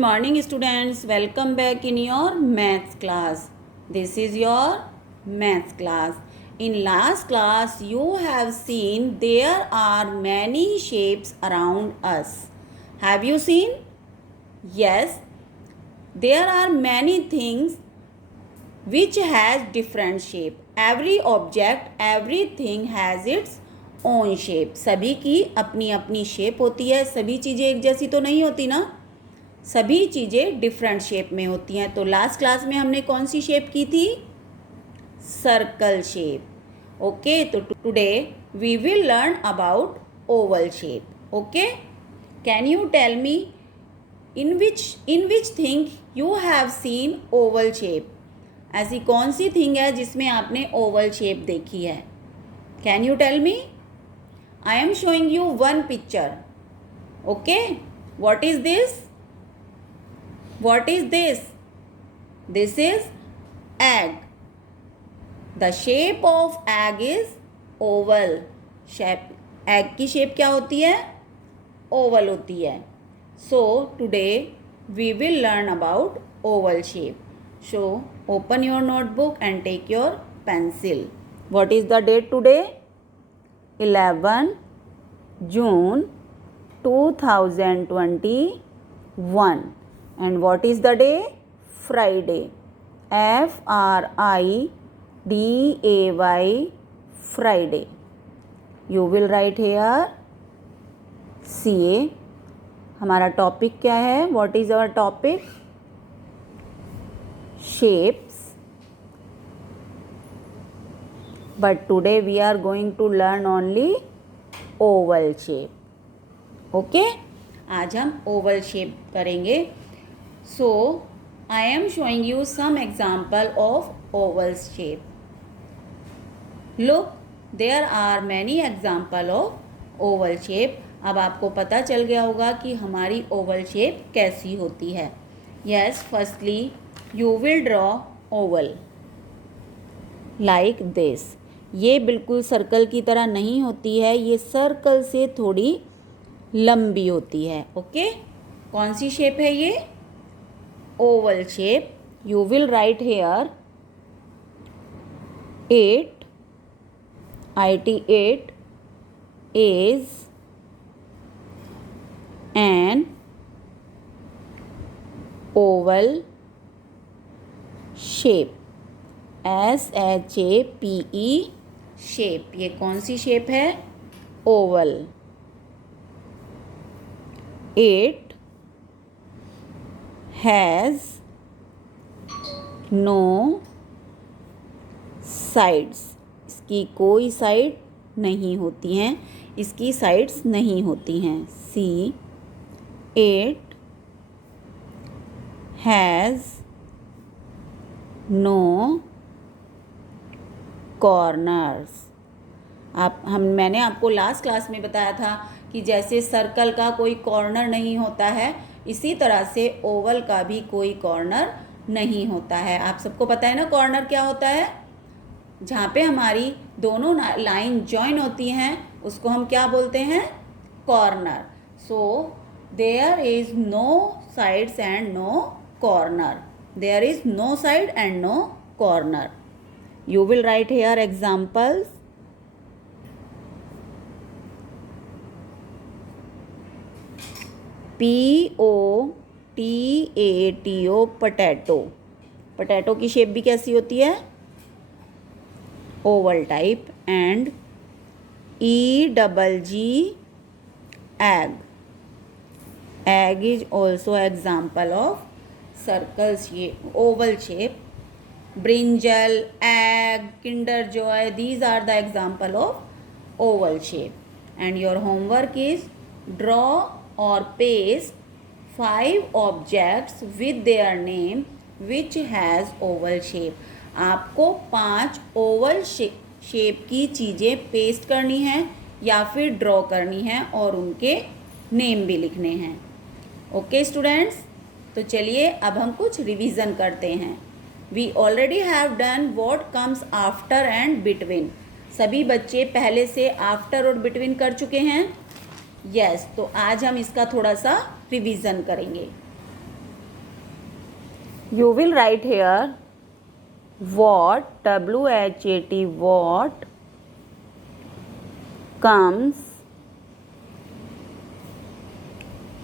morning students, welcome back in your maths class. This is your maths class. In last class you have seen there are many shapes around us. Have you seen? Yes. There are many things which has different shape. Every object, everything has its own shape. सभी की अपनी अपनी shape होती है. सभी चीज़ें एक जैसी तो नहीं होती ना, सभी चीज़ें डिफरेंट शेप में होती हैं. तो लास्ट क्लास में हमने कौन सी शेप की थी? Circle shape. ओके, तो today we will learn about oval shape. Okay, can you tell me in which thing you have seen oval shape? ऐसी कौन सी थिंग है जिसमें आपने ओवल शेप देखी है? Can you tell me? I am showing you one picture. Okay, what is this? What is this? This is egg. The shape of egg is oval. Shape egg की shape क्या होती है? Oval होती है. So today we will learn about oval shape. So open your notebook and take your pencil. What is the date today? 11 June 2021. And what is the day? Friday. Friday. Friday. You will write here. CA. हमारा topic क्या है? What is our topic? Shapes. But today we are going to learn only oval shape. Okay? आज हम oval shape करेंगे. So, I am showing you some example of oval shape. Look, there are many example of oval shape. अब आपको पता चल गया होगा कि हमारी oval shape कैसी होती है. Yes, firstly, you will draw oval like this. ये बिल्कुल सर्कल की तरह नहीं होती है, ये सर्कल से थोड़ी लंबी होती है. ओके, कौन सी शेप है ये? Oval shape. You will write here 8. IT8 is an oval shape. SHAPE shape. ये कौन सी शेप है? ओवल. 8 has no sides. इसकी कोई साइड नहीं होती हैं, इसकी साइड्स नहीं होती हैं. C8 has no corners. मैंने आपको लास्ट क्लास में बताया था कि जैसे सर्कल का कोई कॉर्नर नहीं होता है, इसी तरह से ओवल का भी कोई कॉर्नर नहीं होता है. आप सबको पता है ना कॉर्नर क्या होता है? जहाँ पे हमारी दोनों लाइन जॉइन होती हैं उसको हम क्या बोलते हैं? Corner. So there is no sides and no corner. There is no side and no corner. You will write here examples. POTATO potato. Potato की शेप भी कैसी होती है? Oval type. And EGG egg. Egg is also example of circle shape, oval shape. Brinjal, egg, Kinder Joy, these are the example of oval shape. And your homework is draw or paste 5 objects with their name which has oval shape. आपको 5 Oval shape की चीज़ें paste करनी हैं या फिर draw करनी हैं और उनके नेम भी लिखने हैं. ओके स्टूडेंट्स, तो चलिए अब हम कुछ रिवीजन करते हैं. We already have done what comes after and between. सभी बच्चे पहले से आफ्टर और बिटवीन कर चुके हैं. यस, तो आज हम इसका थोड़ा सा रिवीजन करेंगे. You will write here what, W-H-A-T, what comes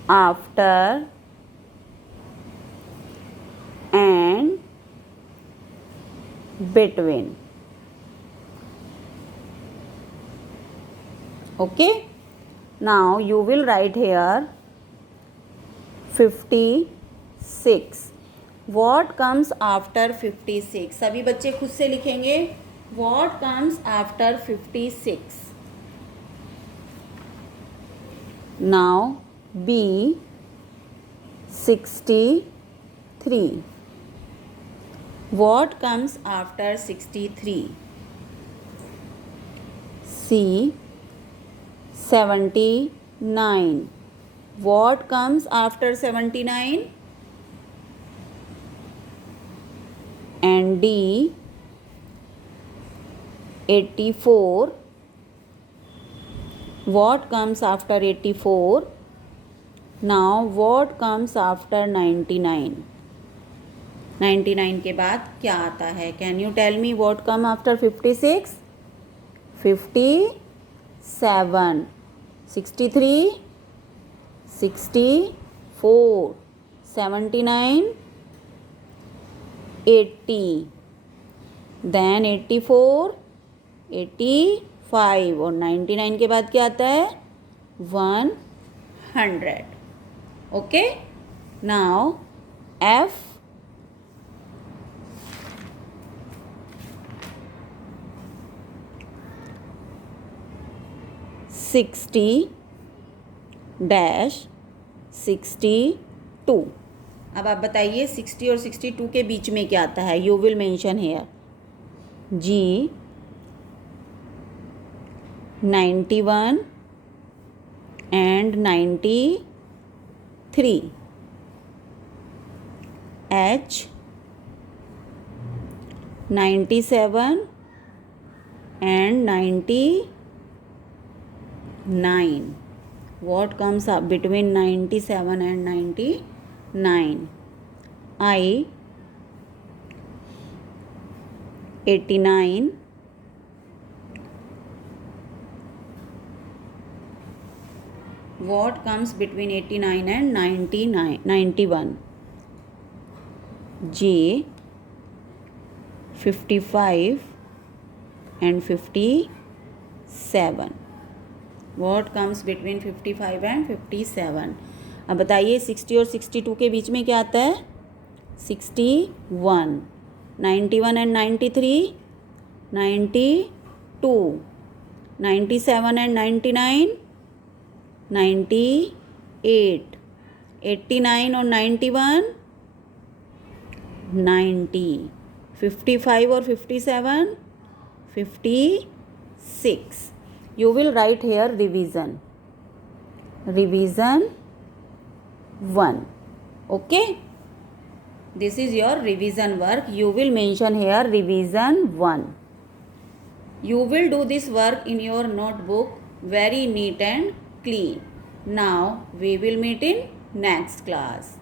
after and between. Okay. Now you will write here 56. What comes after 56? सभी बच्चे खुद से लिखेंगे. What comes after 56? Now B 63. What comes after 63? C 79. What comes after 79? And D 84. What comes after 84? Now what comes after 99? 99 के बाद क्या आता है? Can you tell me what come after 56? 57, 63, 64, 79, 80, then 84, 85 और 99 के बाद क्या आता है? 100. Okay? Now F 60-62. अब आप बताइए 60 और 62 के बीच में क्या आता है? You will mention here G 91 and 93, H 97 and 99. What comes up between 97 and 99? I 89. What comes between 89 and 91? J 55 and 57. What comes between 55 and 57? अब बताइए 60 और 62 के बीच में क्या आता है? 61, 91 and 93, 92, 97 and 99, 98, 89 और 91, 90, 55 और 57, 56. You will write here revision 1. Okay, this is your revision work. You will mention here revision 1. You will do this work in your notebook very neat and clean. Now we will meet in next class.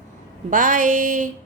Bye.